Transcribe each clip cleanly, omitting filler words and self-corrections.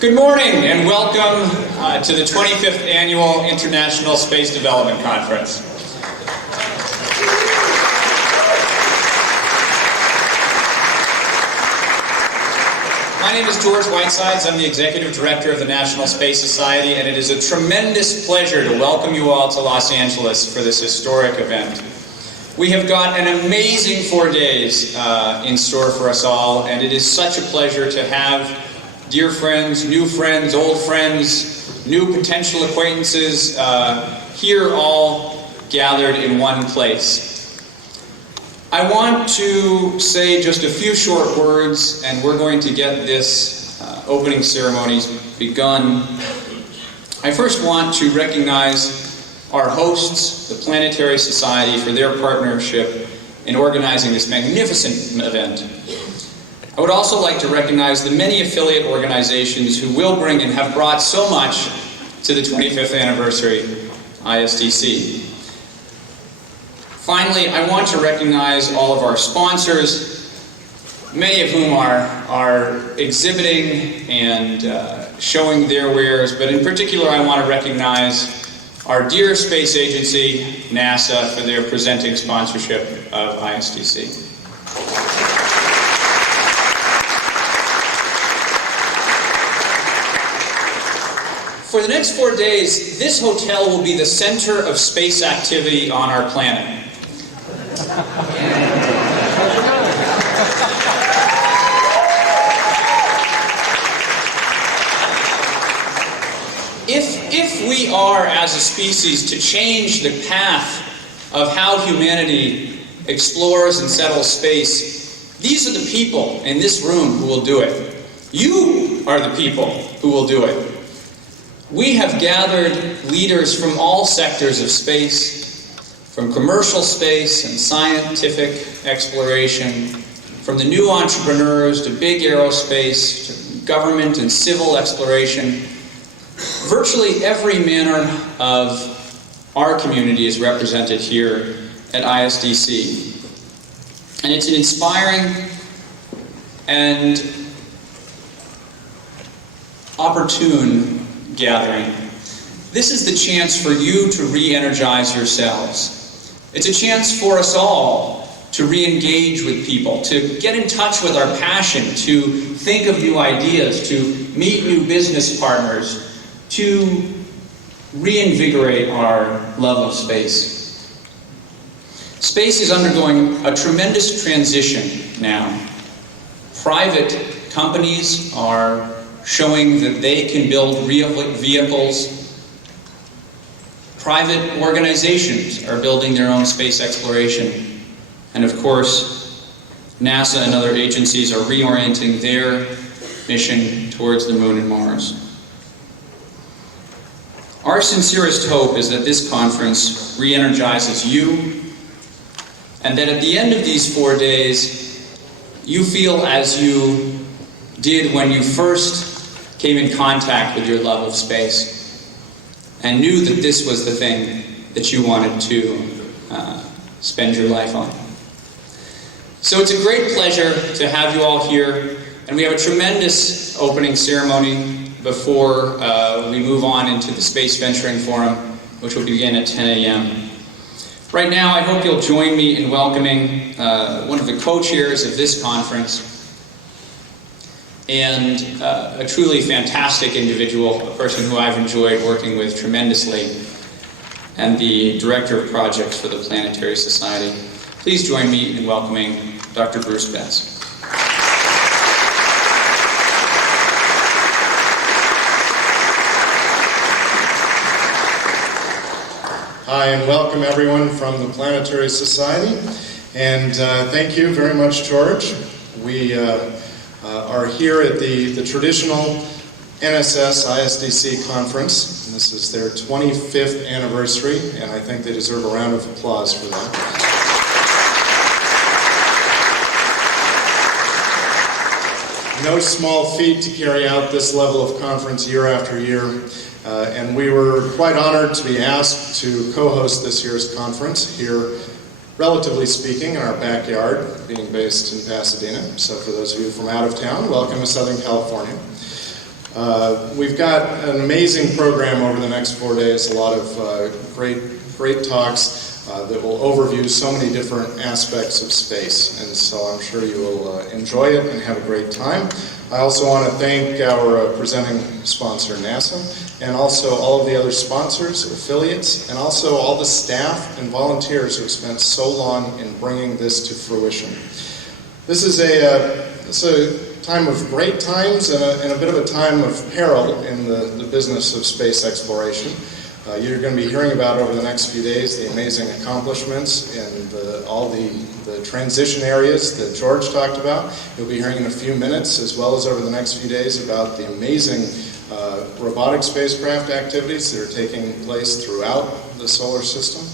Good morning and welcome to the 25th Annual International Space Development Conference. My name is George Whitesides. I'm the Executive Director of the National Space Society, and it is a tremendous pleasure to welcome you all to Los Angeles for this historic event. We have got an amazing 4 days in store for us all, and it is such a pleasure to have dear friends, old friends, new potential acquaintances here all gathered in one place. I want to say just a few short words, and we're going to get this opening ceremonies begun. I first want to recognize our hosts, the Planetary Society, for their partnership in organizing this magnificent event. I would also like to recognize the many affiliate organizations who will bring and have brought so much to the 25th anniversary ISDC. Finally, I want to recognize all of our sponsors, many of whom are exhibiting and showing their wares, but in particular I want to recognize our dear space agency, NASA, for their presenting sponsorship of ISDC. For the next 4 days, this hotel will be the center of space activity on our planet. If we are, as a species, to change the path of how humanity explores and settles space, these are the people in this room who will do it. You are the people who will do it. We have gathered leaders from all sectors of space, from commercial space and scientific exploration, from the new entrepreneurs to big aerospace, to government and civil exploration. Virtually every manner of our community is represented here at ISDC. And it's an inspiring and opportune gathering. This is the chance for you to re-energize yourselves. It's a chance for us all to re-engage with people, to get in touch with our passion, to think of new ideas, to meet new business partners, to reinvigorate our love of space. Space is undergoing a tremendous transition now. Private companies are showing that they can build real vehicles. Private organizations are building their own space exploration. And of course, NASA and other agencies are reorienting their mission towards the Moon and Mars. Our sincerest hope is that this conference re-energizes you, and that at the end of these 4 days, you feel as you did when you first came in contact with your love of space and knew that this was the thing that you wanted to spend your life on. So it's a great pleasure to have you all here, and we have a tremendous opening ceremony before we move on into the Space Venturing Forum, which will begin at 10 a.m. Right now, I hope you'll join me in welcoming one of the co-chairs of this conference, and a truly fantastic individual, a person who I've enjoyed working with tremendously, and the Director of Projects for the Planetary Society. Please join me in welcoming Dr. Bruce Betts. Hi, and welcome everyone from the Planetary Society. And thank you very much, George. We are here at the traditional NSS ISDC conference. And this is their 25th anniversary, and I think they deserve a round of applause for that. No small feat to carry out this level of conference year after year. And we were quite honored to be asked to co-host this year's conference here, relatively speaking, in our backyard, being based in Pasadena. So for those of you from out of town, welcome to Southern California. We've got an amazing program over the next 4 days, a lot of great talks that will overview so many different aspects of space, and so I'm sure you will enjoy it and have a great time. I also want to thank our presenting sponsor, NASA, and also all of the other sponsors, affiliates, and also all the staff and volunteers who have spent so long in bringing this to fruition. This is a time of great times and a bit of a time of peril in the business of space exploration. You're going to be hearing about over the next few days the amazing accomplishments in all the transition areas that George talked about. You'll be hearing in a few minutes, as well as over the next few days, about the amazing robotic spacecraft activities that are taking place throughout the solar system.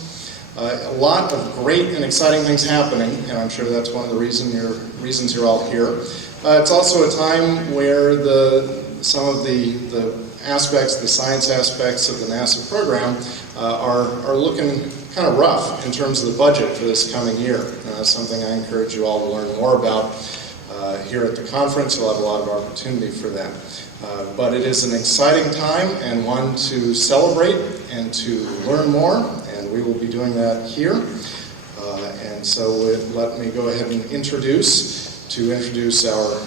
A lot of great and exciting things happening, and I'm sure that's one of the reasons you're all here. It's also a time where some of the aspects, the science aspects of the NASA program are looking kind of rough in terms of the budget for this coming year. That's something I encourage you all to learn more about here at the conference. You'll have a lot of opportunity for that. But it is an exciting time and one to celebrate and to learn more, and we will be doing that here. And so let me go ahead and introduce our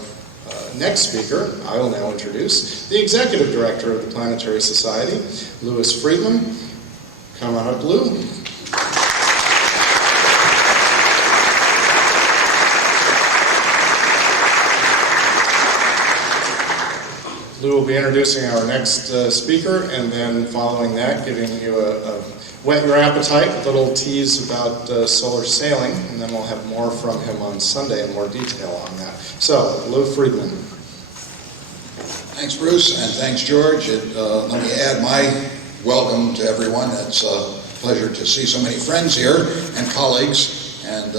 next speaker. I will now introduce the Executive Director of the Planetary Society, Louis Friedman. Come on up, Lou. Lou will be introducing our next speaker, and then following that, giving you a whet your appetite, a little tease about solar sailing, and then we'll have more from him on Sunday in more detail on that. So, Lou Friedman. Thanks, Bruce, and thanks, George. Let me add my welcome to everyone. It's a pleasure to see so many friends here and colleagues, and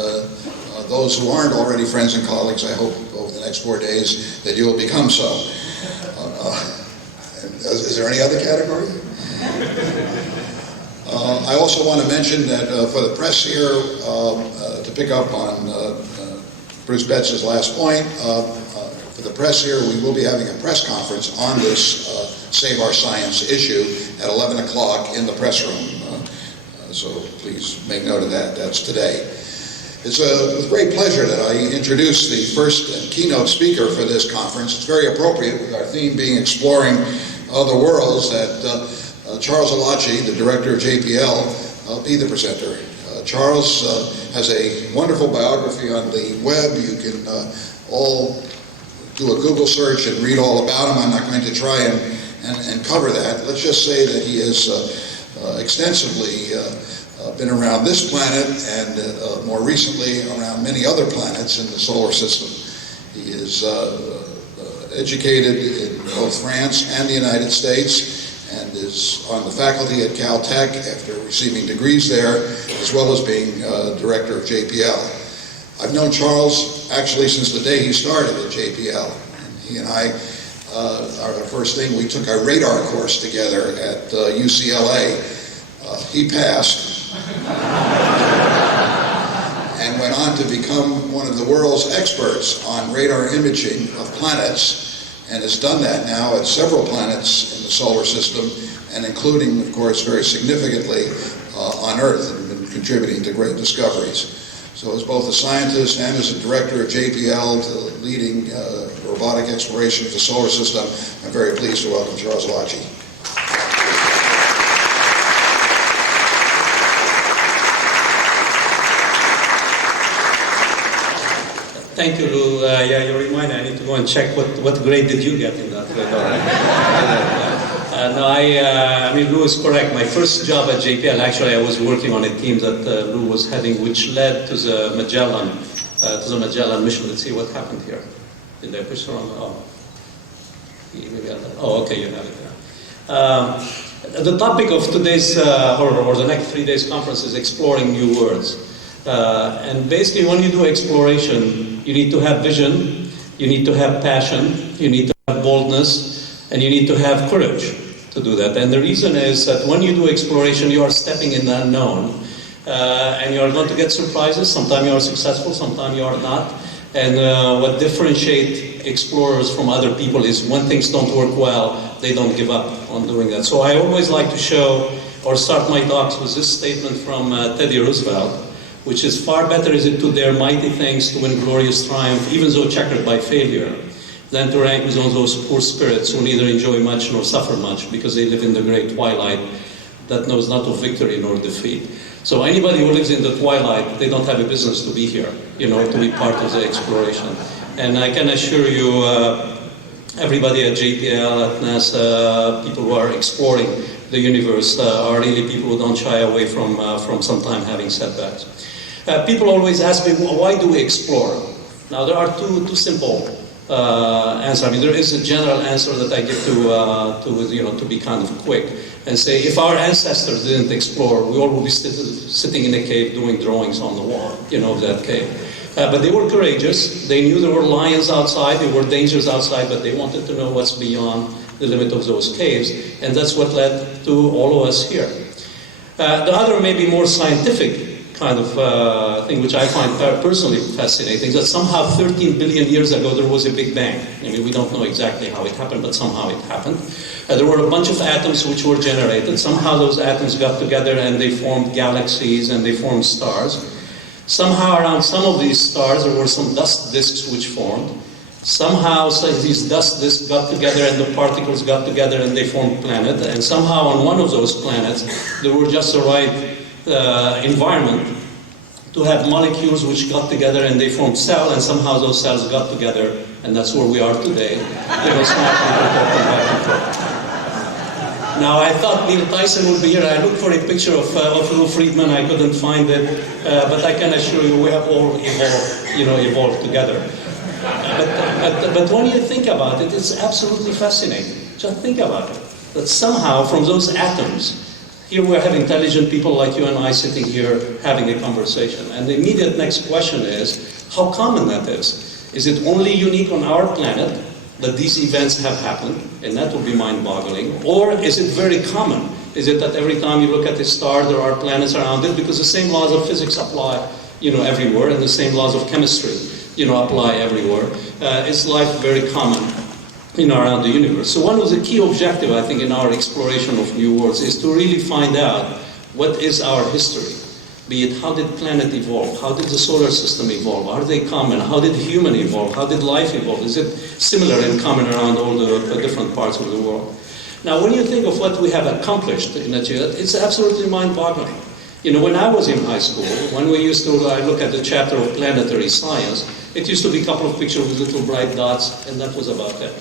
those who aren't already friends and colleagues, I hope over the next 4 days that you will become so. Is there any other category? I also want to mention that for the press here, to pick up on Bruce Betts' last point, for the press here, we will be having a press conference on this Save Our Science issue at 11 o'clock in the press room. So please make note of that. That's today. It's with great pleasure that I introduce the first keynote speaker for this conference. It's very appropriate with our theme being exploring other worlds that Charles Elachi, the director of JPL, be the presenter. Charles has a wonderful biography on the web. You can all do a Google search and read all about him. I'm not going to try and cover that. Let's just say that he has extensively been around this planet and more recently around many other planets in the solar system. He is educated in both France and the United States, and is on the faculty at Caltech after receiving degrees there, as well as being director of JPL. I've known Charles actually since the day he started at JPL. And he and I, our first thing, we took our radar course together at UCLA. He passed and went on to become one of the world's experts on radar imaging of planets, and has done that now at several planets in the solar system, and including, of course, very significantly on Earth, and been contributing to great discoveries. So as both a scientist and as a director of JPL, to leading robotic exploration of the solar system, I'm very pleased to welcome Charles Elachi. Thank you, Lou. Yeah, you remind me, I need to go and check what grade did you get in that radar. No, I mean, Lou is correct. My first job at JPL, actually, I was working on a team that Lou was heading, which led to the Magellan mission. Let's see what happened here. Did I push on? Oh, okay, you have it there. The topic of today's, or the next 3 days conference is exploring new worlds. And basically, when you do exploration, you need to have vision, you need to have passion, you need to have boldness, and you need to have courage to do that. And the reason is that when you do exploration, you are stepping in the unknown, and you are going to get surprises. Sometimes you are successful, sometimes you are not. And what differentiates explorers from other people is when things don't work well, they don't give up on doing that. So I always like to show or start my talks with this statement from Teddy Roosevelt, which is, far better is it to dare mighty things to win glorious triumph, even though checkered by failure, than to rank with all those poor spirits who neither enjoy much nor suffer much because they live in the great twilight that knows not of victory nor defeat. So anybody who lives in the twilight, they don't have a business to be here, to be part of the exploration. And I can assure you, everybody at JPL, at NASA, people who are exploring the universe are really people who don't shy away from sometime having setbacks. People always ask me, why do we explore? Now there are two simple answers. I mean, there is a general answer that I give to be kind of quick and say, if our ancestors didn't explore, we all would be sitting in a cave doing drawings on the wall, of that cave. But they were courageous. They knew there were lions outside, there were dangers outside, but they wanted to know what's beyond the limit of those caves, and that's what led to all of us here. The other, maybe more scientific kind of thing, which I find personally fascinating, is that somehow 13 billion years ago there was a Big Bang. I mean, we don't know exactly how it happened, but somehow it happened. There were a bunch of atoms which were generated. Somehow those atoms got together and they formed galaxies and they formed stars. Somehow around some of these stars there were some dust disks which formed. Somehow these dust disks got together and the particles got together and they formed planet. And somehow on one of those planets there were just the right environment to have molecules which got together and they formed cell, and somehow those cells got together, and that's where we are today. Now I thought Neil Tyson would be here. I looked for a picture of Friedman. I couldn't find it, but I can assure you we have all evolved together. But when you think about it, it's absolutely fascinating. Just think about it. That somehow from those atoms, here we have intelligent people like you and I sitting here having a conversation. And the immediate next question is, how common that is. Is it only unique on our planet that these events have happened? And that will be mind-boggling. Or is it very common? Is it that every time you look at a star, there are planets around it? Because the same laws of physics apply, everywhere, and the same laws of chemistry, apply everywhere. Is life very common around the universe? So one of the key objectives, I think, in our exploration of new worlds is to really find out what is our history. Be it, how did planet evolve? How did the solar system evolve? Are they common? How did human evolve? How did life evolve? Is it similar and common around all the different parts of the world? Now, when you think of what we have accomplished in Nigeria, it's absolutely mind-boggling. When I was in high school, when we used to look at the chapter of planetary science, it used to be a couple of pictures with little bright dots, and that was about it.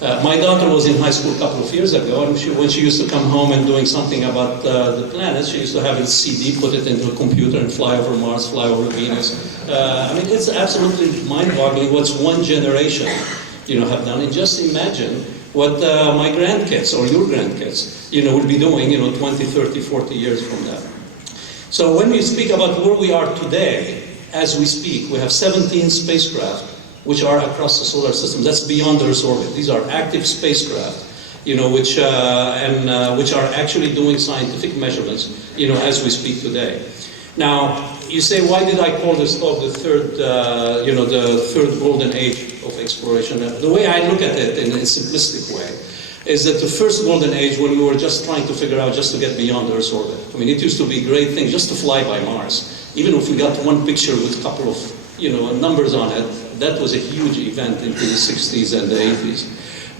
My daughter was in high school a couple of years ago, and when she used to come home and doing something about the planets, she used to have a CD, put it into a computer, and fly over Mars, fly over Venus. I mean, it's absolutely mind-boggling what's one generation, have done. And just imagine what my grandkids or your grandkids, will be doing, 20, 30, 40 years from now. So when we speak about where we are today, as we speak, we have 17 spacecraft which are across the solar system. That's beyond Earth's orbit. These are active spacecraft, which are actually doing scientific measurements, as we speak today. Now, you say, why did I call this talk the third golden age of exploration? The way I look at it in a simplistic way is that the first golden age, when we were just trying to figure out just to get beyond Earth's orbit. I mean, it used to be a great thing just to fly by Mars. Even if we got one picture with a couple of numbers on it, that was a huge event into the 60s and the 80s.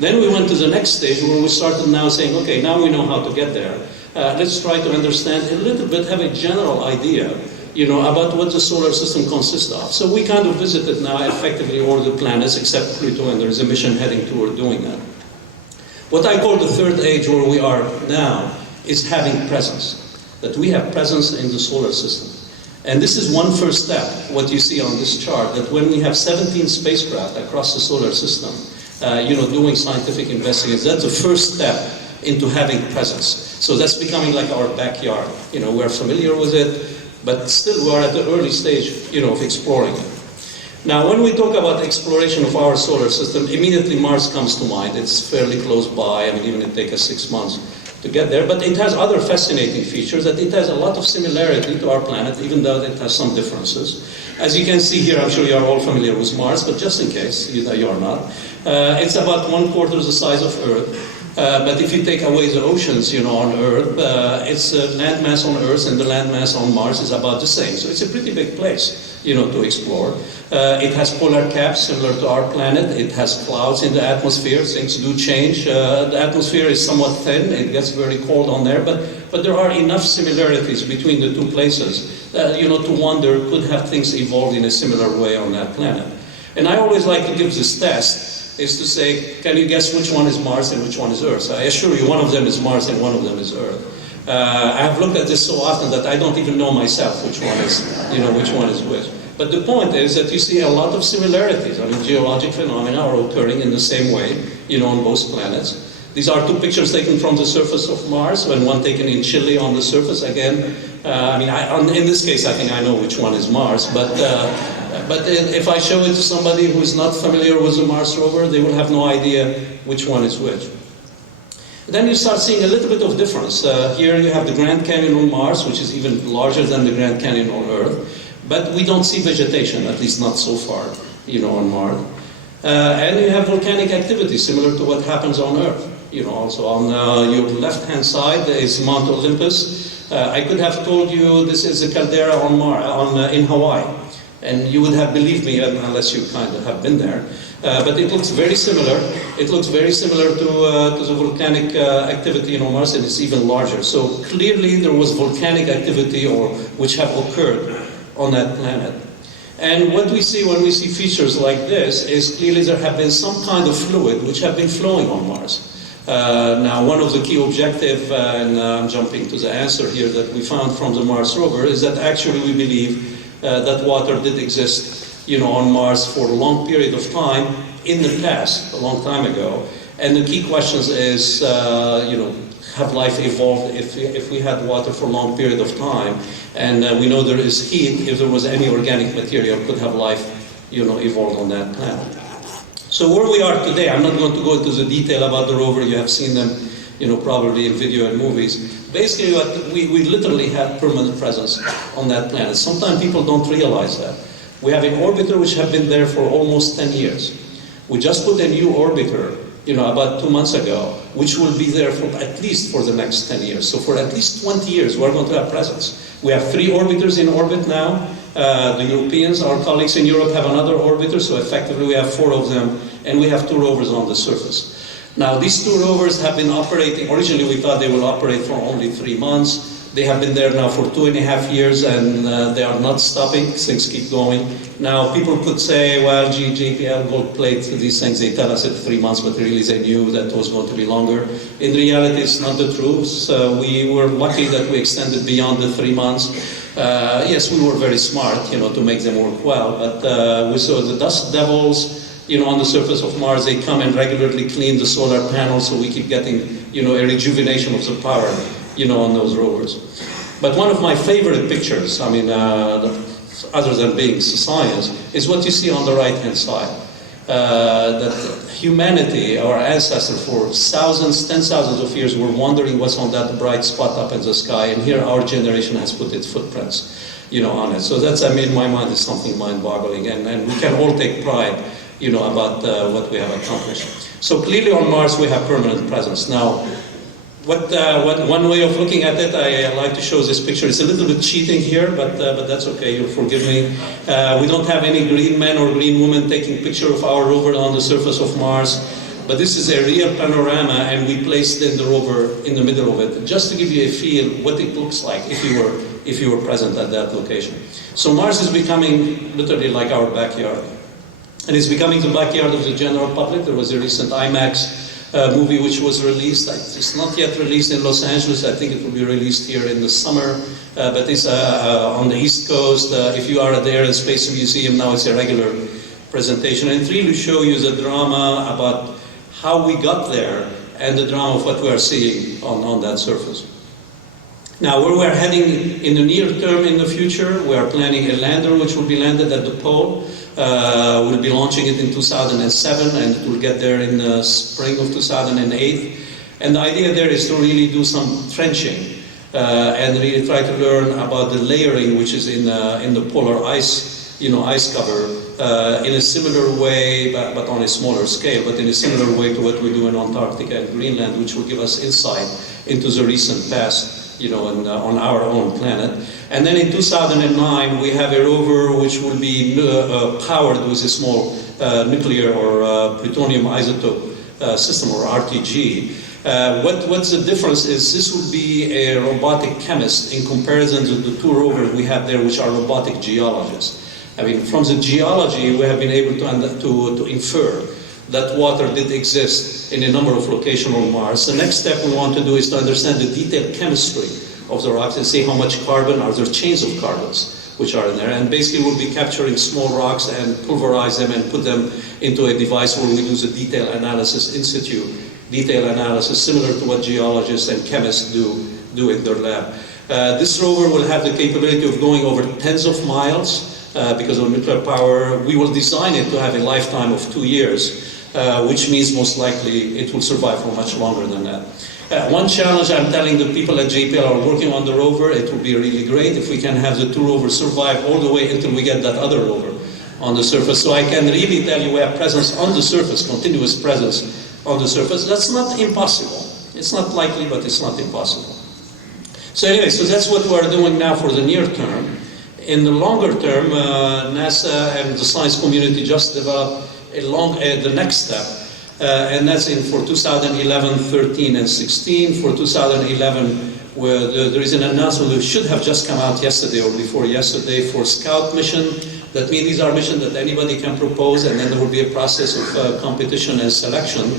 Then we went to the next stage where we started now saying, okay, now we know how to get there. Let's try to understand a little bit, have a general idea, about what the solar system consists of. So we kind of visited now effectively all the planets except Pluto, and there's a mission heading toward doing that. What I call the third age where we are now is having presence. That we have presence in the solar system. And this is one first step, what you see on this chart, that when we have 17 spacecraft across the solar system, doing scientific investigations, that's the first step into having presence. So that's becoming like our backyard. We're familiar with it, but still we're at the early stage, of exploring it. Now, when we talk about exploration of our solar system, immediately Mars comes to mind. It's fairly close by. I mean, even it takes us 6 months to get there, but it has other fascinating features, that it has a lot of similarity to our planet, even though it has some differences. As you can see here, I'm sure you are all familiar with Mars, but just in case you are not, it's about 1/4 the size of Earth. But if you take away the oceans, on Earth, its land mass on Earth and the land mass on Mars is about the same. So it's a pretty big place, to explore. It has polar caps similar to our planet. It has clouds in the atmosphere. Things do change. The atmosphere is somewhat thin. It gets very cold on there. But there are enough similarities between the two places, to wonder, could have things evolved in a similar way on that planet? And I always like to give this test, is to say, can you guess which one is Mars and which one is Earth? So I assure you, one of them is Mars and one of them is Earth. I have looked at this so often that I don't even know myself which one is, which one is which. But the point is that you see a lot of similarities. I mean, geologic phenomena are occurring in the same way, on both planets. These are two pictures taken from the surface of Mars, and one taken in Chile on the surface. Again, in this case, I think I know which one is Mars, but if I show it to somebody who is not familiar with the Mars rover, they will have no idea which one is which. Then you start seeing a little bit of difference. Here you have the Grand Canyon on Mars, which is even larger than the Grand Canyon on Earth, but we don't see vegetation, at least not so far, on Mars. And you have volcanic activity, similar to what happens on Earth. Also on your left-hand side is Mount Olympus. I could have told you this is a caldera in Hawaii, and you would have believed me unless you kind of have been there. But it looks very similar. It looks very similar to the volcanic activity on Mars, and it's even larger. So clearly there was volcanic activity which have occurred on that planet. And what we see when we see features like this is clearly there have been some kind of fluid which have been flowing on Mars. Now, one of the key objectives, and I'm jumping to the answer here, that we found from the Mars rover is that actually we believe that water did exist, on Mars for a long period of time in the past, a long time ago. And the key questions is, have life evolved if we had water for a long period of time? And we know there is heat. If there was any organic material, could have life, evolved on that planet. So where we are today, I'm not going to go into the detail about the rover. You have seen them, probably in video and movies. Basically, we literally have permanent presence on that planet. Sometimes people don't realize that. We have an orbiter which have been there for almost 10 years. We just put a new orbiter, about 2 months ago, which will be there for at least for the next 10 years. So for at least 20 years, we're going to have presence. We have 3 orbiters in orbit now. The Europeans, our colleagues in Europe, have another orbiter, so effectively we have 4 of them, and we have 2 rovers on the surface. Now, these 2 rovers have been operating. Originally, we thought they will operate for only 3 months. They have been there now for 2.5 years, and they are not stopping. Things keep going. Now, people could say, well, JPL gold plate, these things, they tell us it's 3 months, but really they knew that it was going to be longer. In reality, it's not the truth. So we were lucky that we extended beyond the 3 months. Yes, we were very smart, to make them work well, but we saw the dust devils, on the surface of Mars. They come and regularly clean the solar panels, so we keep getting, a rejuvenation of the power, on those rovers. But one of my favorite pictures, other than being science, is what you see on the right-hand side. That humanity, our ancestors, for thousands, 10,000s of years, were wondering what's on that bright spot up in the sky, and here our generation has put its footprints, on it. So that's, in my mind, is something mind-boggling, and we can all take pride, about what we have accomplished. So clearly on Mars we have permanent presence. Now, what one way of looking at it, I like to show this picture. It's a little bit cheating here, but that's okay. You'll forgive me. We don't have any green man or green woman taking picture of our rover on the surface of Mars, but this is a real panorama, and we placed the rover in the middle of it, just to give you a feel what it looks like if you were present at that location. So Mars is becoming literally like our backyard, and it's becoming the backyard of the general public. There was a recent IMAX movie which was released. It's not yet released in Los Angeles. I think it will be released here in the summer, but it's on the East Coast. If you are at the Air and Space Museum now, it's a regular presentation, and it really shows you the drama about how we got there and the drama of what we are seeing on that surface. Now, where we're heading in the near term in the future, we are planning a lander which will be landed at the pole. We'll be launching it in 2007, and it will get there in the spring of 2008. And the idea there is to really do some trenching and really try to learn about the layering which is in the polar ice ice cover in a similar way, but on a smaller scale, but in a similar way to what we do in Antarctica and Greenland, which will give us insight into the recent past, on our own planet. And then in 2009, we have a rover which will be powered with a small nuclear or plutonium isotope system, or RTG. What's the difference is this would be a robotic chemist in comparison to the two rovers we have there, which are robotic geologists. I mean, from the geology, we have been able to infer that water did exist in a number of locations on Mars. The next step we want to do is to understand the detailed chemistry of the rocks and see how much carbon, are there chains of carbons which are in there. And basically we'll be capturing small rocks and pulverize them and put them into a device where we do the detailed analysis in situ, detailed analysis similar to what geologists and chemists do in their lab. This rover will have the capability of going over tens of miles because of nuclear power. We will design it to have a lifetime of 2 years. Which means most likely it will survive for much longer than that. One challenge I'm telling the people at JPL are working on the rover, it would be really great if we can have the two rovers survive all the way until we get that other rover on the surface. So I can really tell you we have presence on the surface, continuous presence on the surface. That's not impossible. It's not likely, but it's not impossible. So anyway, so that's what we're doing now for the near term. In the longer term, NASA and the science community just developed the next step, and that's for 2011, 13, and 16. For 2011, where there is an announcement that should have just come out yesterday or before yesterday for Scout mission. That means these are missions that anybody can propose, and then there will be a process of competition and selection.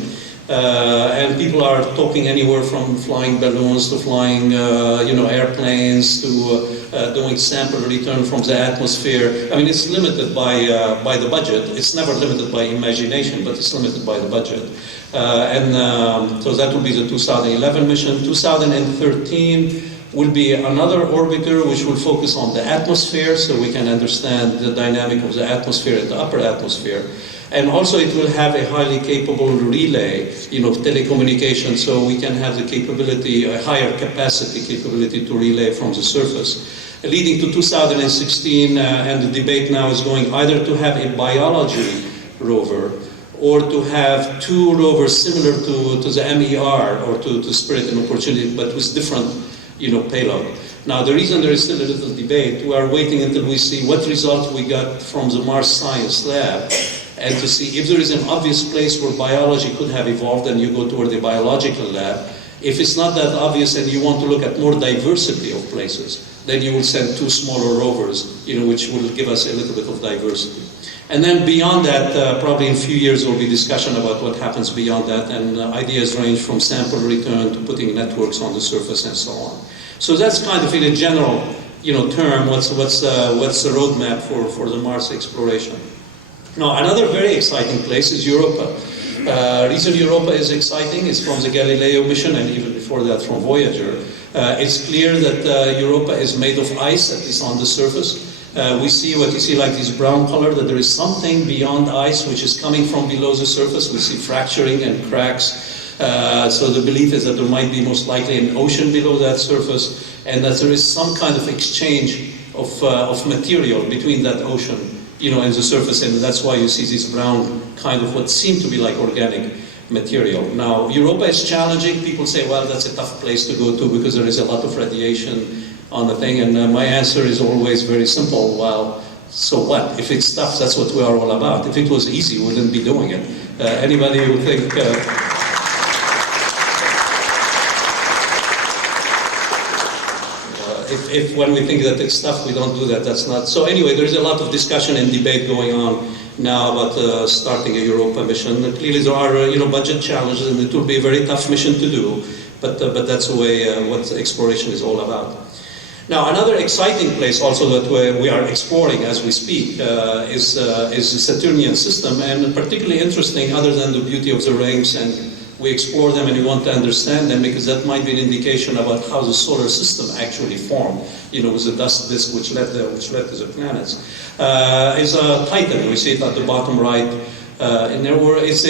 And people are talking anywhere from flying balloons to flying, airplanes to doing sample return from the atmosphere. I mean, it's limited by the budget. It's never limited by imagination, but it's limited by the budget. So that will be the 2011 mission. 2013 will be another orbiter which will focus on the atmosphere, so we can understand the dynamic of the atmosphere and the upper atmosphere. And also it will have a highly capable relay, telecommunication, so we can have the capability, a higher capacity capability to relay from the surface. Leading to 2016, and the debate now is going either to have a biology rover or to have two rovers similar to the MER or to Spirit and Opportunity, but with different payload. Now, the reason there is still a little debate, we are waiting until we see what results we got from the Mars Science Lab, and to see if there is an obvious place where biology could have evolved, and you go toward the biological lab. If it's not that obvious and you want to look at more diversity of places, then you will send two smaller rovers, which will give us a little bit of diversity. And then beyond that, probably in a few years there will be discussion about what happens beyond that, and ideas range from sample return to putting networks on the surface and so on. So that's kind of in a general, term, what's the roadmap for the Mars exploration. Now, another very exciting place is Europa. Reason Europa is exciting is from the Galileo mission, and even before that from Voyager. It's clear that Europa is made of ice, at least on the surface. We see what you see, like this brown color, that there is something beyond ice which is coming from below the surface. We see fracturing and cracks. So the belief is that there might be most likely an ocean below that surface, and that there is some kind of exchange of material between that ocean, and the surface, and that's why you see this brown kind of what seem to be like organic material. Now, Europa is challenging. People say, well, that's a tough place to go to because there is a lot of radiation on the thing, and my answer is always very simple. Well, so what? If it's tough, that's what we are all about. If it was easy, we wouldn't be doing it. Anybody who think... If when we think that it's tough, we don't do that, that's not... So anyway, there's a lot of discussion and debate going on now about starting a Europa mission. Clearly there are budget challenges, and it will be a very tough mission to do, but that's the way what exploration is all about. Now, another exciting place also that we are exploring as we speak is the Saturnian system, and particularly interesting, other than the beauty of the rings, and we explore them and we want to understand them because that might be an indication about how the solar system actually formed, with the dust disk which led to the planets. Is Titan. We see it at the bottom right. And it's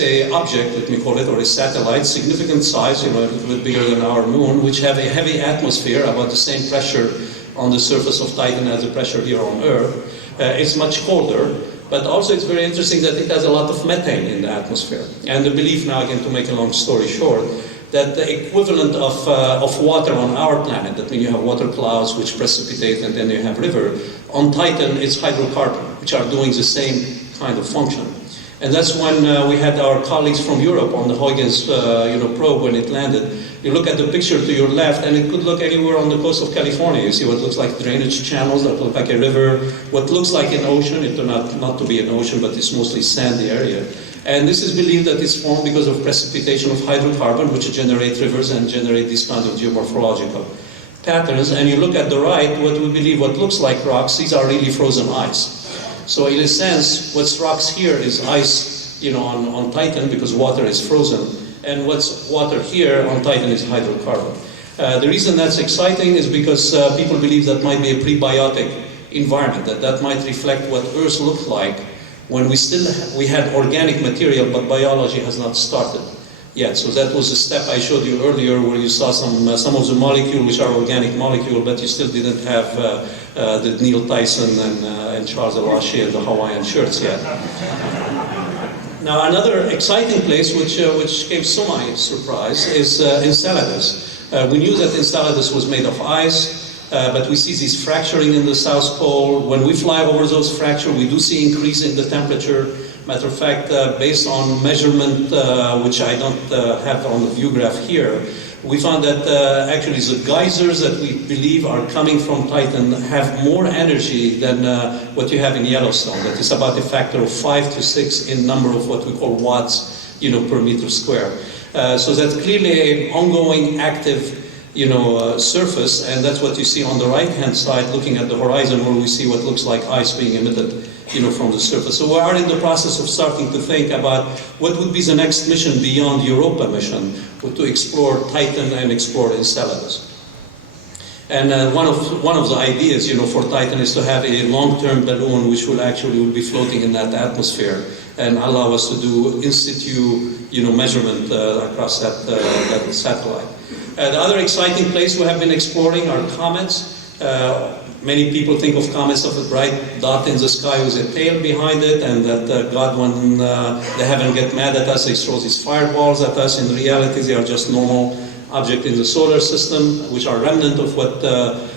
a object, let me call it, or a satellite, significant size, a little bit bigger than our moon, which have a heavy atmosphere, about the same pressure on the surface of Titan as the pressure here on Earth. It's much colder, but also it's very interesting that it has a lot of methane in the atmosphere. And the belief now, again, to make a long story short, that the equivalent of water on our planet, that when you have water clouds which precipitate and then you have river, on Titan it's hydrocarbon, which are doing the same kind of function. And that's when we had our colleagues from Europe on the Huygens probe when it landed. You look at the picture to your left, and it could look anywhere on the coast of California. You see what looks like drainage channels that look like a river, what looks like an ocean. It turned out not to be an ocean, but it's mostly sandy area. And this is believed that it's formed because of precipitation of hydrocarbon, which generate rivers and generate these kinds of geomorphological patterns. And you look at the right, what we believe what looks like rocks, these are really frozen ice. So in a sense, what's rocks here is ice, on Titan because water is frozen, and what's water here on Titan is hydrocarbon. The reason that's exciting is because people believe that might be a prebiotic environment, that might reflect what Earth looked like when we had organic material, but biology has not started yet. So that was a step I showed you earlier, where you saw some of the molecules which are organic molecules, but you still didn't have the Neil Tyson and Charles Elachi and the Hawaiian shirts yet. Now another exciting place which gave my surprise is Enceladus. We knew that Enceladus was made of ice. But we see this fracturing in the South Pole. When we fly over those fractures, we do see increase in the temperature. Matter of fact, based on measurement, which I don't have on the view graph here, we found that actually the geysers that we believe are coming from Titan have more energy than what you have in Yellowstone. That is about a factor of 5 to 6 in number of what we call watts, per meter square. So that's clearly an ongoing active surface, and that's what you see on the right-hand side, looking at the horizon, where we see what looks like ice being emitted, from the surface. So we are in the process of starting to think about what would be the next mission beyond Europa mission, to explore Titan and explore Enceladus. And one of the ideas, for Titan is to have a long-term balloon which will actually be floating in that atmosphere and allow us to do in situ, measurement across that satellite. The other exciting place we have been exploring are comets. Many people think of comets of a bright dot in the sky with a tail behind it, and that God, when they haven't get mad at us, they throw these fireballs at us. In reality, they are just normal objects in the solar system, which are remnant of what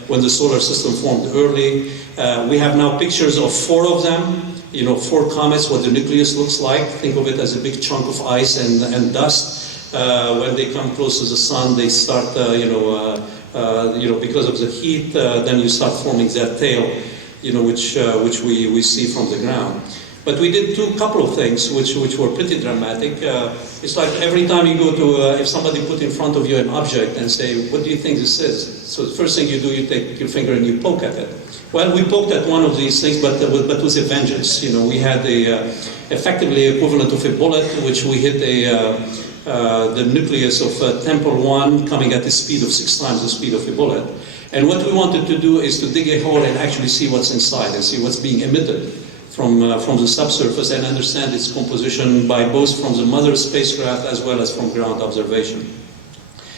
when the solar system formed early. We have now pictures of 4 of them. 4 comets, what the nucleus looks like. Think of it as a big chunk of ice and dust. When they come close to the sun, they start, because of the heat, then you start forming that tail, which we see from the ground. But we did couple of things which were pretty dramatic. It's like every time you go to, if somebody put in front of you an object and say, what do you think this is? So the first thing you do, you take your finger and you poke at it. Well, we poked at one of these things, but with a vengeance. We had effectively equivalent of a bullet, which we hit the nucleus of Temple 1 coming at the speed of 6 times the speed of a bullet. And what we wanted to do is to dig a hole and actually see what's inside and see what's being emitted from the subsurface and understand its composition by both from the mother spacecraft as well as from ground observation.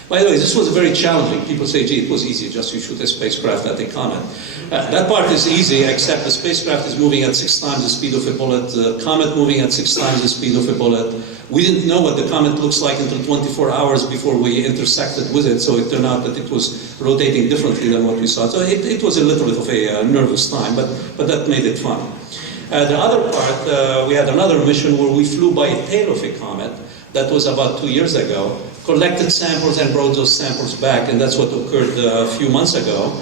By the way, this was very challenging. People say, gee, it was easy, just you shoot a spacecraft at a comet. That part is easy, except the spacecraft is moving at 6 times the speed of a bullet, the comet moving at 6 times the speed of a bullet. We didn't know what the comet looks like until 24 hours before we intersected with it, so it turned out that it was rotating differently than what we saw. So it was a little bit of a nervous time, but that made it fun. The other part, we had another mission where we flew by a tail of a comet. That was about 2 years ago. Collected samples and brought those samples back, and that's what occurred a few months ago.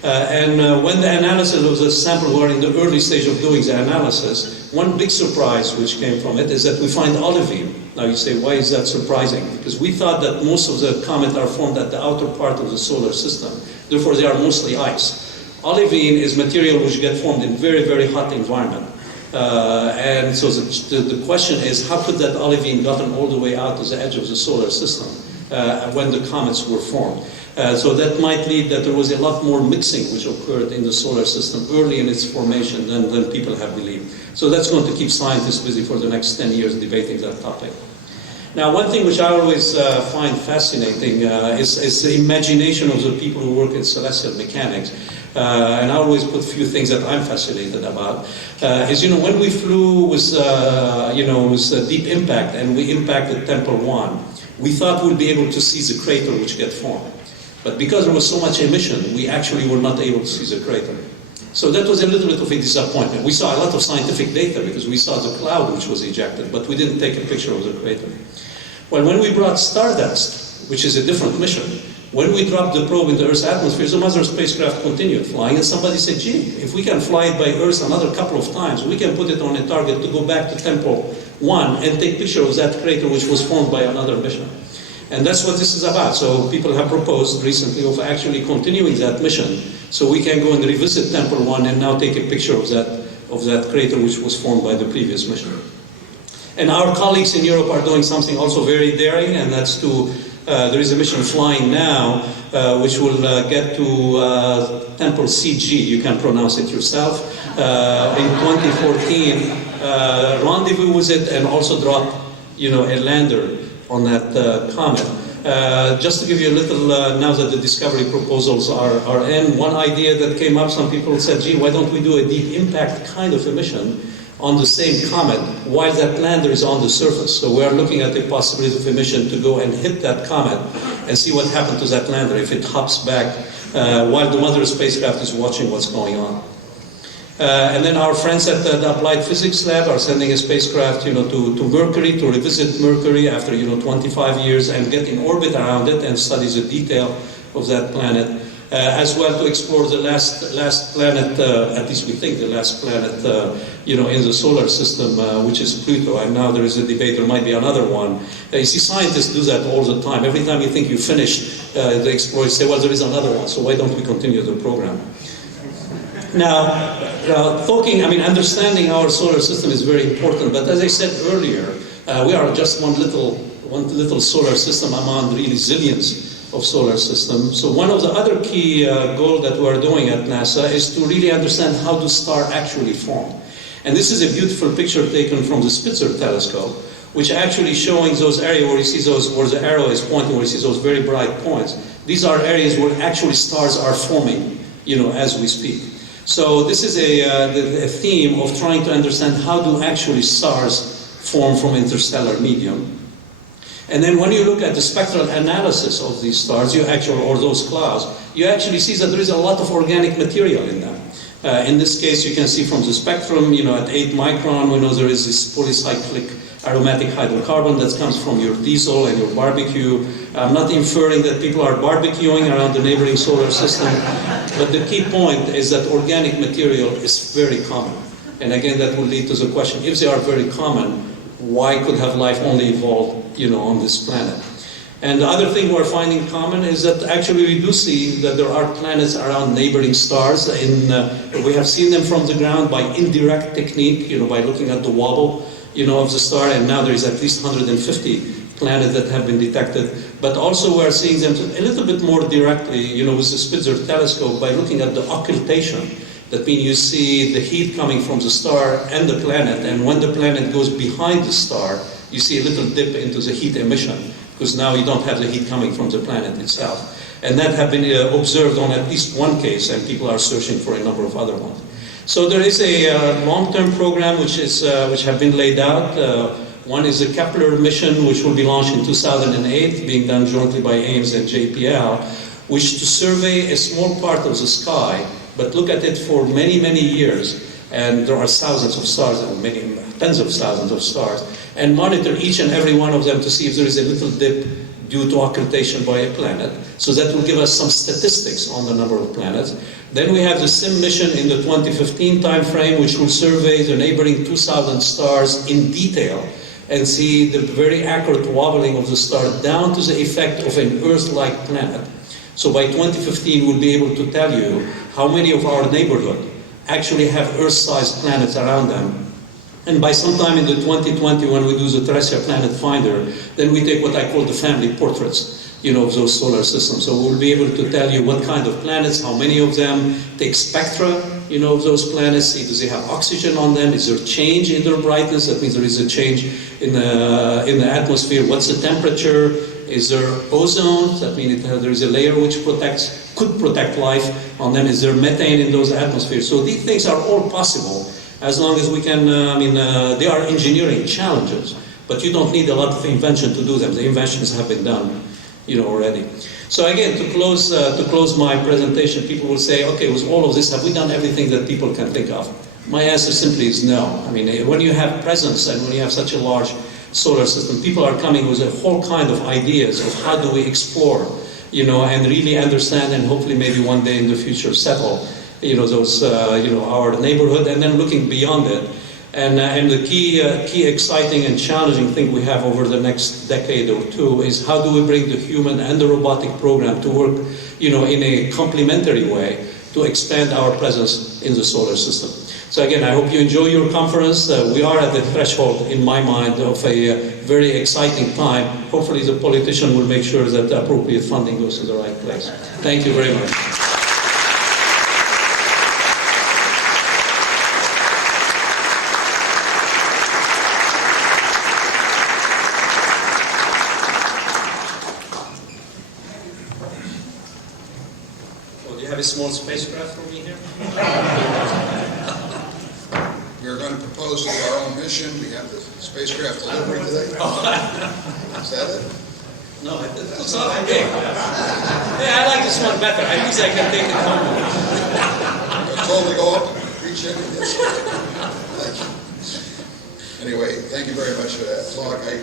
When the analysis of the sample, we were in the early stage of doing the analysis, one big surprise which came from it is that we find olivine. Now you say, why is that surprising? Because we thought that most of the comets are formed at the outer part of the solar system. Therefore, they are mostly ice. Olivine is material which get formed in very, very hot environment. And so the question is, how could that olivine gotten all the way out to the edge of the solar system when the comets were formed? So that might lead that there was a lot more mixing which occurred in the solar system early in its formation than people have believed. So that's going to keep scientists busy for the next 10 years debating that topic. Now, one thing which I always find fascinating is the imagination of the people who work in celestial mechanics. and I always put a few things that I'm fascinated about, is, when we flew with, with deep impact and we impacted Temple 1, we thought we'd be able to see the crater which get formed. But because there was so much emission, we actually were not able to see the crater. So that was a little bit of a disappointment. We saw a lot of scientific data because we saw the cloud which was ejected, but we didn't take a picture of the crater. Well, when we brought Stardust, which is a different mission, when we dropped the probe into Earth's atmosphere, the mother spacecraft continued flying, and somebody said, gee, if we can fly it by Earth another couple of times, we can put it on a target to go back to Temple 1 and take a picture of that crater which was formed by another mission. And that's what this is about. So people have proposed recently of actually continuing that mission so we can go and revisit Temple 1 and now take a picture of that crater which was formed by the previous mission. And our colleagues in Europe are doing something also very daring, and that's to, there is a mission flying now which will get to Temple CG, you can pronounce it yourself, in 2014, rendezvous with it and also drop, a lander on that comet. Just to give you a little, now that the discovery proposals are in, one idea that came up, some people said, gee, why don't we do a deep impact kind of a mission on the same comet while that lander is on the surface? So we are looking at the possibility of a mission to go and hit that comet and see what happened to that lander if it hops back while the mother spacecraft is watching what's going on. And then our friends at the Applied Physics Lab are sending a spacecraft, to Mercury to revisit Mercury after, 25 years and get in orbit around it and study the detail of that planet, as well to explore the last planet, at least we think the last planet, in the solar system, which is Pluto. And now there is a debate, there might be another one. You see, scientists do that all the time. Every time you think you finished the exploration, say, well, there is another one, so why don't we continue the program? Now, understanding our solar system is very important, but as I said earlier, we are just one little solar system among really zillions of solar systems. So one of the other key goals that we are doing at NASA is to really understand how the star actually form. And this is a beautiful picture taken from the Spitzer telescope, which actually showing those areas where you see where the arrow is pointing, where you see those very bright points. These are areas where actually stars are forming, as we speak. So this is a theme of trying to understand how do actually stars form from interstellar medium. And then when you look at the spectral analysis of these stars, or those clouds, you actually see that there is a lot of organic material in them. In this case, you can see from the spectrum, at 8 micron, we know there is this polycyclic aromatic hydrocarbon that comes from your diesel and your barbecue. I'm not inferring that people are barbecuing around the neighboring solar system, but the key point is that organic material is very common. And again, that will lead to the question, if they are very common, why could have life only evolved, on this planet? And the other thing we're finding common is that actually we do see that there are planets around neighboring stars. We have seen them from the ground by indirect technique, by looking at the wobble, of the star, and now there is at least 150 planets that have been detected. But also we're seeing them a little bit more directly, with the Spitzer telescope by looking at the occultation. That means you see the heat coming from the star and the planet, and when the planet goes behind the star, you see a little dip into the heat emission, because now you don't have the heat coming from the planet itself. And that have been observed on at least one case, and people are searching for a number of other ones. So there is a long-term program which have been laid out. One is the Kepler mission, which will be launched in 2008, being done jointly by Ames and JPL, which to survey a small part of the sky, but look at it for many, many years. And there are thousands of stars, and tens of thousands of stars, and monitor each and every one of them to see if there is a little dip due to occultation by a planet. So that will give us some statistics on the number of planets. Then we have the SIM mission in the 2015 timeframe, which will survey the neighboring 2,000 stars in detail and see the very accurate wobbling of the star down to the effect of an Earth-like planet. So by 2015, we'll be able to tell you how many of our neighborhood actually have Earth-sized planets around them. And by sometime in the 2020, when we do the terrestrial planet finder, then we take what I call the family portraits, of those solar systems. So we'll be able to tell you what kind of planets, how many of them, take spectra, of those planets, see do they have oxygen on them, is there change in their brightness, that means there is a change in the atmosphere, what's the temperature, Is there ozone? That means there is a layer which could protect life on them. Is there methane in those atmospheres? So these things are all possible as long as we can, they are engineering challenges, but you don't need a lot of invention to do them. The inventions have been done, already. So again, to close my presentation, people will say, okay, with all of this, have we done everything that people can think of? My answer simply is no. I mean, when you have presence and when you have such a large solar system, people are coming with a whole kind of ideas of how do we explore, and really understand, and hopefully maybe one day in the future settle, those, our neighborhood, and then looking beyond it. And the key exciting and challenging thing we have over the next decade or two is how do we bring the human and the robotic program to work, in a complementary way to expand our presence in the solar system. So again, I hope you enjoy your conference. We are at the threshold, in my mind, of a very exciting time. Hopefully the politician will make sure that the appropriate funding goes to the right place. Thank you very much. A small spacecraft for me here? We're going to propose our own mission. We have the spacecraft delivery today. Is that it? No, it's not big. Yeah, I like this one better. I think I can take it home. I'm told to go up and reach in and get Thank you. Anyway, thank you very much for that talk. I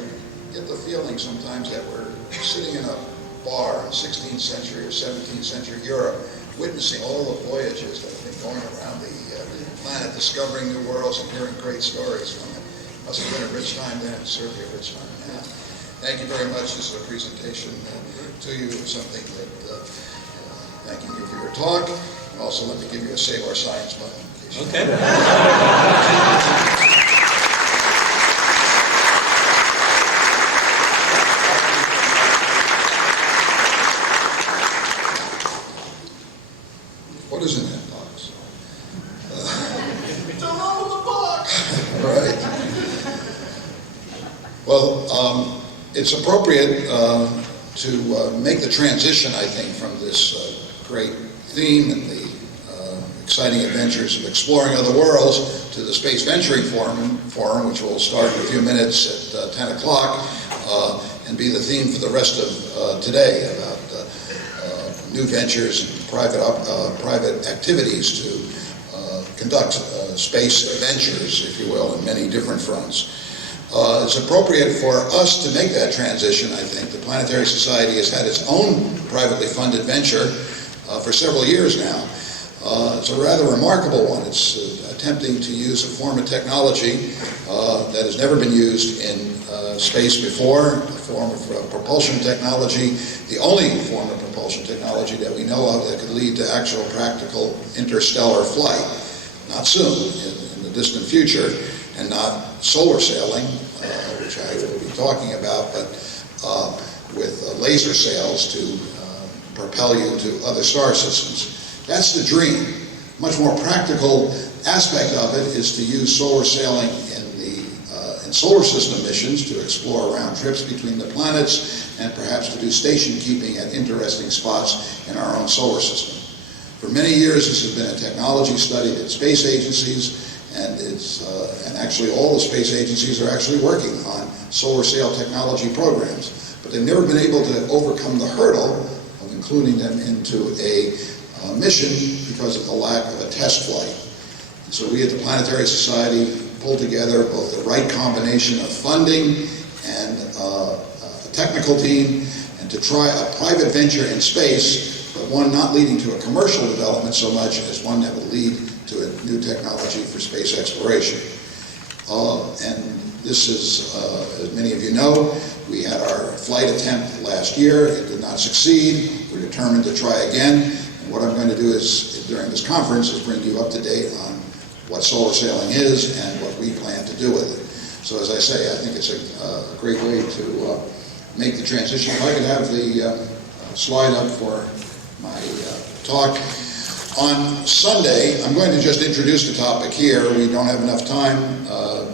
get the feeling sometimes that we're sitting in a bar in 16th century or 17th century Europe, witnessing all the voyages that have been going around the planet, discovering new worlds and hearing great stories from it. Must have been a rich time then, certainly a rich time now. Thank you very much. This is a presentation to you of something that, thanking you for your talk. And also let me give you a Save Our Science button. Okay. What is in that box? Don't open the box! All right. Well, it's appropriate to make the transition, I think, from this great theme and the exciting adventures of exploring other worlds to the Space Venturing Forum, which will start in a few minutes at 10 o'clock and be the theme for the rest of today about new ventures and private activities to conduct space ventures, if you will, in many different fronts. It's appropriate for us to make that transition, I think. The Planetary Society has had its own privately funded venture for several years now. It's a rather remarkable one. It's attempting to use a form of technology that has never been used in space before, a form of propulsion technology, the only form of propulsion technology that we know of that could lead to actual practical interstellar flight. Not soon, in the distant future, and not solar sailing, which I will be talking about, but with laser sails to propel you to other star systems. That's the dream. Much more practical aspect of it is to use solar sailing in solar system missions to explore round trips between the planets and perhaps to do station keeping at interesting spots in our own solar system. For many years, this has been a technology studied at space agencies, and actually all the space agencies are actually working on solar sail technology programs, but they've never been able to overcome the hurdle of including them into a mission because of the lack of a test flight. And so we at the Planetary Society pulled together both the right combination of funding and a technical team, and to try a private venture in space, but one not leading to a commercial development so much as one that would lead to a new technology for space exploration. And this is, as many of you know, we had our flight attempt last year. It did not succeed. We're determined to try again. And what I'm going to do is, during this conference, is bring you up to date on what solar sailing is and what we plan to do with it. So as I say, I think it's a great way to make the transition. If I could have the slide up for my talk. On Sunday, I'm going to just introduce the topic here. We don't have enough time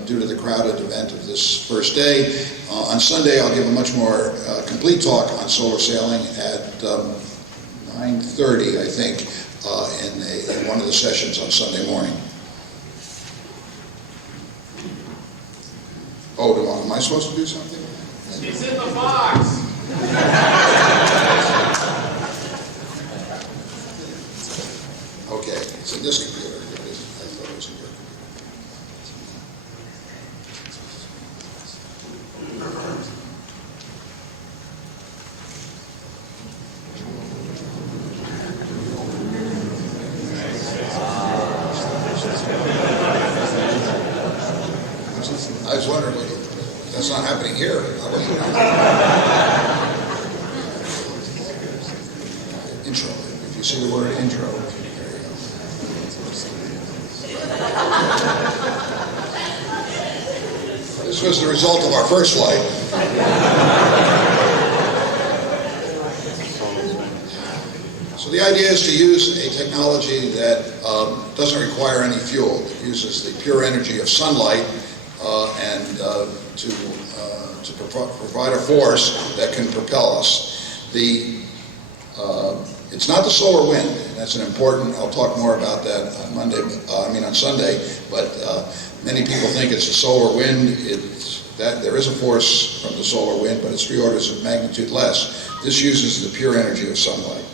due to the crowded event of this first day. On Sunday, I'll give a much more complete talk on solar sailing at 9:30, I think, in one of the sessions on Sunday morning. Oh, am I supposed to do something? It's in the box. Okay, it's in this computer. It is. I thought it was in your computer. I was wondering, that's not happening here. Intro. If you see the word intro, there you go. This was the result of our first flight. So the idea is to use a technology that doesn't require any fuel. It uses the pure energy of sunlight and to provide a force that can propel us. It's not the solar wind. That's an important. I'll talk more about that on Sunday. But many people think it's the solar wind. There is a force from the solar wind, but it's 3 orders of magnitude less. This uses the pure energy of sunlight.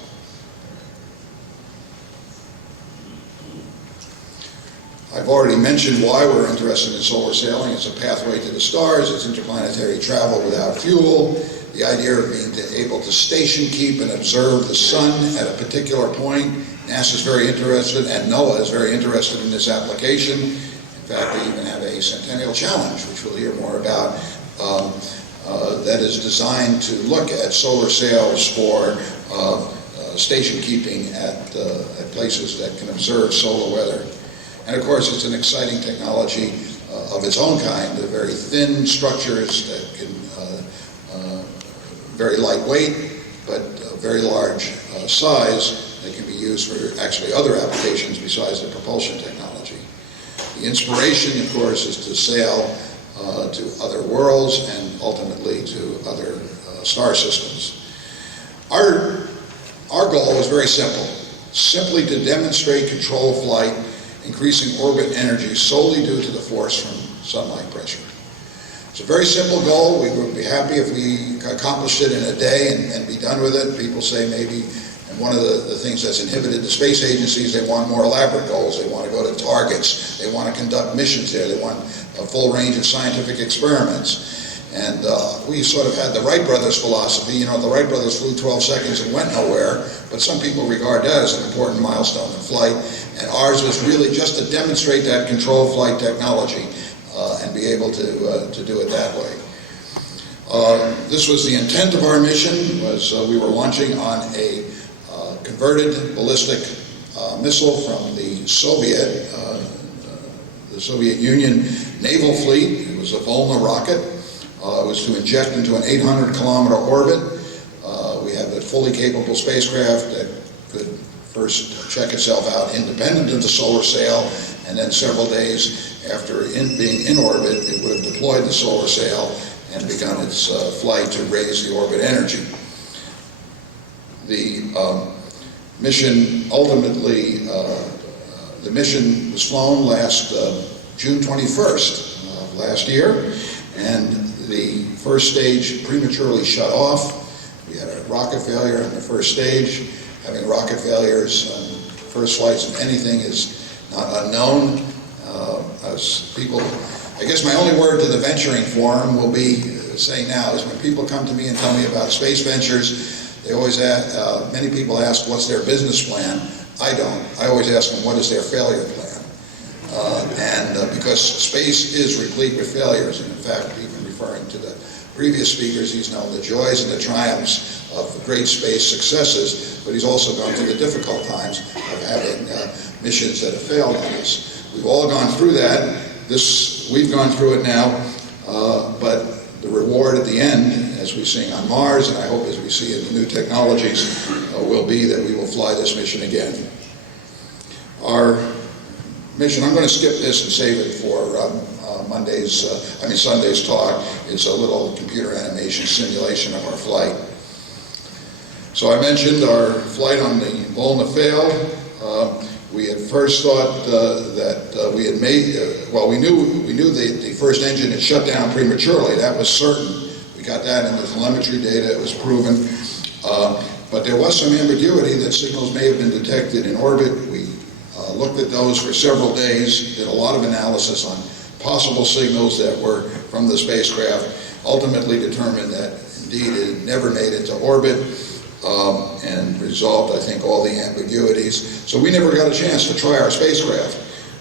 I've already mentioned why we're interested in solar sailing. It's a pathway to the stars. It's interplanetary travel without fuel. The idea of being able to station keep and observe the sun at a particular point. NASA's very interested, and NOAA is very interested in this application. In fact, they even have a Centennial Challenge, which we'll hear more about, that is designed to look at solar sails for station keeping at places that can observe solar weather. And of course, it's an exciting technology of its own kind. They're very thin structures that can, very lightweight, but very large size. They can be used for actually other applications besides the propulsion technology. The inspiration, of course, is to sail to other worlds and ultimately to other star systems. Our goal is very simple, simply to demonstrate control flight, increasing orbit energy solely due to the force from sunlight pressure. It's a very simple goal. We would be happy if we accomplished it in a day and be done with it. People say maybe, and one of the things that's inhibited the space agencies, they want more elaborate goals. They want to go to targets. They want to conduct missions there. They want a full range of scientific experiments. And we sort of had the Wright brothers philosophy. You know, the Wright brothers flew 12 seconds and went nowhere, but some people regard that as an important milestone in flight. And ours was really just to demonstrate that controlled flight technology and be able to do it that way. This was the intent of our mission, was we were launching on a converted ballistic missile from the Soviet Union naval fleet. It was a Volna rocket. It was to inject into an 800-kilometer orbit. We have a fully capable spacecraft that could first check itself out independent of the solar sail, and then several days after being in orbit, it would have deployed the solar sail and begun its flight to raise the orbit energy. The mission ultimately, the mission was flown last June 21st of last year, and the first stage prematurely shut off. We had a rocket failure on the first stage. Having rocket failures on first flights of anything is not unknown. As people, I guess my only word to the venturing forum will be saying now is when people come to me and tell me about space ventures, they always ask, many people ask what's their business plan. I don't. I always ask them what is their failure plan. Because space is replete with failures, and in fact, even referring to the previous speakers, he's known the joys and the triumphs of great space successes, but he's also gone through the difficult times of having missions that have failed on us. We've all gone through that. We've gone through it now, but the reward at the end, as we're seeing on Mars, and I hope as we see in the new technologies, will be that we will fly this mission again. Our mission, I'm going to skip this and save it for Sunday's talk. It's a little computer animation simulation of our flight. So I mentioned our flight on the Volna failed. We had first thought that we had made, we knew the first engine had shut down prematurely. That was certain. We got that in the telemetry data. It was proven. But there was some ambiguity that signals may have been detected in orbit. We looked at those for several days, did a lot of analysis on possible signals that were from the spacecraft, ultimately determined that indeed it had never made it to orbit, and resolved, I think, all the ambiguities. So we never got a chance to try our spacecraft,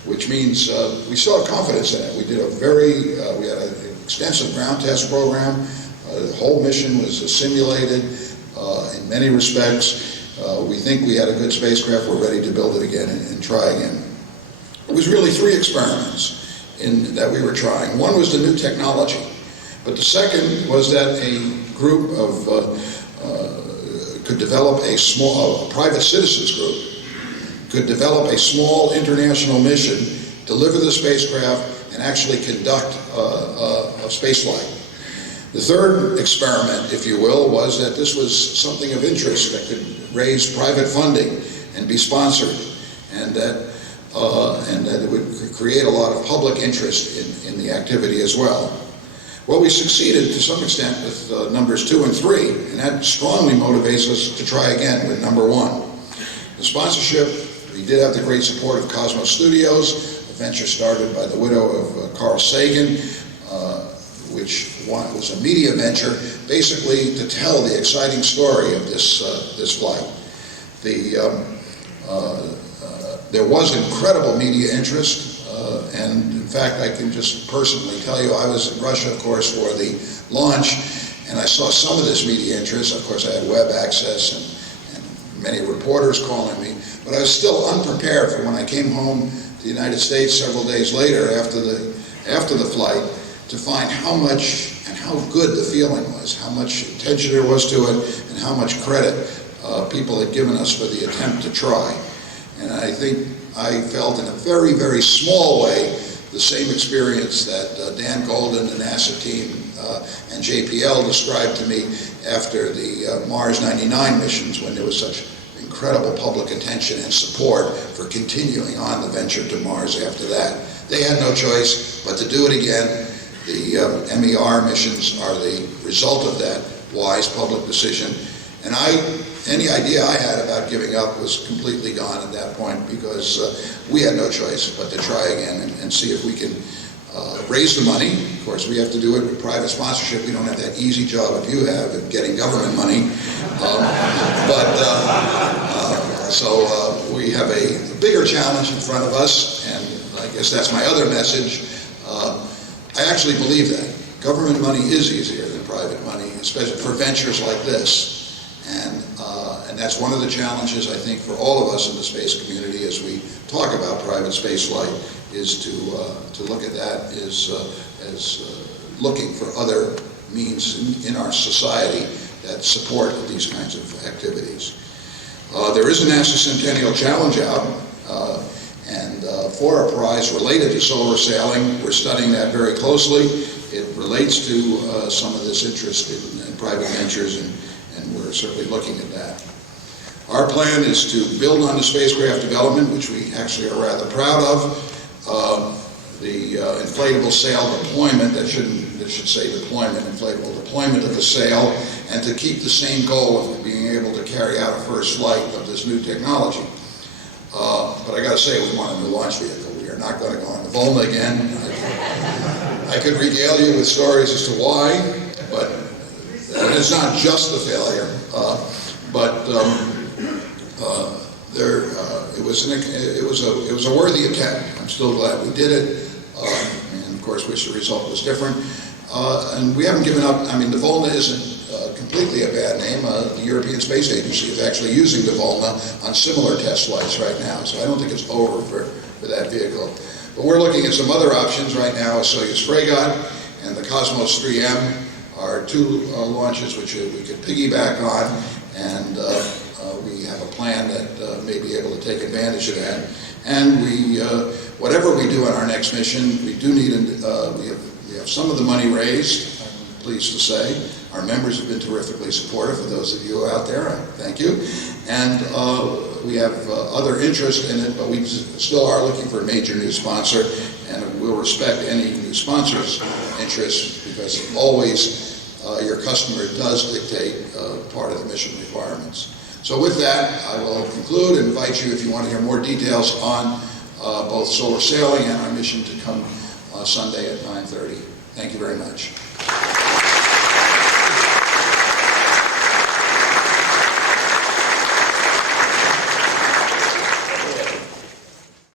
which means we still have confidence in it. We did we had an extensive ground test program. The whole mission was simulated in many respects. We think we had a good spacecraft. We're ready to build it again and try again. It was really 3 experiments that we were trying. One was the new technology, but the second was that a group could develop a private citizens group could develop a small international mission, deliver the spacecraft, and actually conduct a space flight. The third experiment, if you will, was that this was something of interest that could raise private funding and be sponsored, and that it would create a lot of public interest in the activity as well. Well, we succeeded to some extent with numbers 2 and 3, and that strongly motivates us to try again with number 1. The sponsorship, we did have the great support of Cosmos Studios, a venture started by the widow of Carl Sagan, which was a media venture, basically to tell the exciting story of this flight. There was incredible media interest, and in fact, I can just personally tell you, I was in Russia, of course, for the launch, and I saw some of this media interest. Of course, I had web access and many reporters calling me, but I was still unprepared for when I came home to the United States several days later after the flight, to find how much and how good the feeling was, how much attention there was to it, and how much credit people had given us for the attempt to try. And I think I felt in a very, very small way the same experience that Dan Golden, the NASA team, and JPL described to me after the Mars 99 missions, when there was such incredible public attention and support for continuing on the venture to Mars after that. They had no choice but to do it again. The MER missions are the result of that wise public decision. And any idea I had about giving up was completely gone at that point, because we had no choice but to try again and see if we can raise the money. Of course, we have to do it with private sponsorship. We don't have that easy job that you have of getting government money. So we have a bigger challenge in front of us, and I guess that's my other message. I actually believe that. Government money is easier than private money, especially for ventures like this. And that's one of the challenges, I think, for all of us in the space community as we talk about private space flight, is to look at that as looking for other means in our society that support these kinds of activities. There is a NASA Centennial Challenge out, and for a prize related to solar sailing. We're studying that very closely. It relates to some of this interest in private ventures, and we're certainly looking at that. Our plan is to build on the spacecraft development, which we actually are rather proud of. The inflatable sail deployment, that should say deployment, inflatable deployment of the sail, and to keep the same goal of being able to carry out a first flight of this new technology. But I got to say, we want a new launch vehicle. We are not going to go on the Volna again. I could regale you with stories as to why, but it's not just the failure. It was a worthy attempt. I'm still glad we did it, and of course, wish the result was different. And we haven't given up. I mean, the Volna isn't completely a bad name. The European Space Agency is actually using the Volna on similar test flights right now, so I don't think it's over for that vehicle. But we're looking at some other options right now. Soyuz Fregat and the Cosmos 3M are 2 launches which we could piggyback on, and we have a plan that may be able to take advantage of that. And we, whatever we do on our next mission, we do need, we have some of the money raised, I'm pleased to say. Our members have been terrifically supportive. For those of you out there, thank you. And we have other interest in it, but we still are looking for a major new sponsor, and we'll respect any new sponsor's interest, because always your customer does dictate part of the mission requirements. So with that, I will conclude and invite you, if you want to hear more details on both solar sailing and our mission, to come Sunday at 9:30. Thank you very much.